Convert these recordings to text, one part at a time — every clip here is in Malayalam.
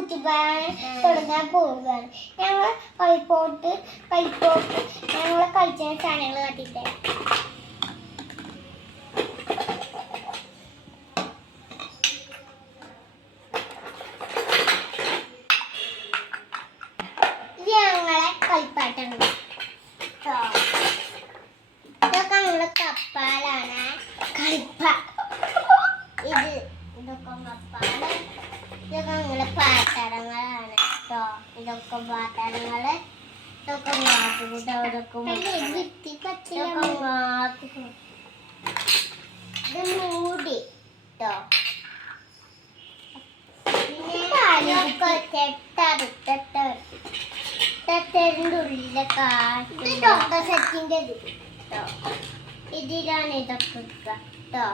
കുത്തിപ്പാൻ തുടങ്ങാൻ പോവുകയാണ്. ഞങ്ങൾ കളിപ്പോട്ട് ഞങ്ങൾ കളിച്ച സാധനങ്ങൾ കാട്ടിട്ടെ. ഇത് ഞങ്ങളെ കളിപ്പാട്ടാണ്. ഇതൊക്കെ ഞങ്ങളെ കപ്പാലാണ്. ഇതൊക്കെ കപ്പാല്. ഇതൊക്കെ ഞങ്ങളെ പാട്ടടങ്ങളാണ് കേട്ടോ. ഇതൊക്കെ പാട്ടടങ്ങള്. ഇതൊക്കെ ഇത് മൂടി കേട്ടോ. ഉള്ളിലെ കാട്ടിന്റെ കേട്ടോ. ഇതിലാണ് ഇതൊക്കെ കേട്ടോ.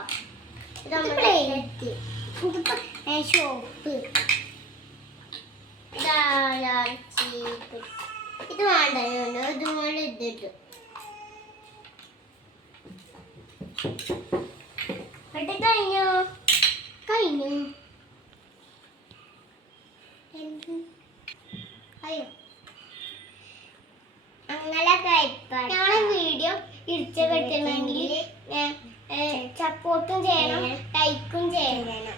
ഇത് നമ്മുടെ ഷോപ്പ്. ഇത് വേണ്ട ഇതുപോലെ ഇതിട്ടു കഴിഞ്ഞു അയ്യോ അങ്ങനെ കഴിപ്പാൻ. ഞങ്ങളെ വീഡിയോ ഇടിച്ചു കിട്ടണമെങ്കിൽ സപ്പോർട്ടും ചെയ്യണം, ലൈക്കും ചെയ്യണം.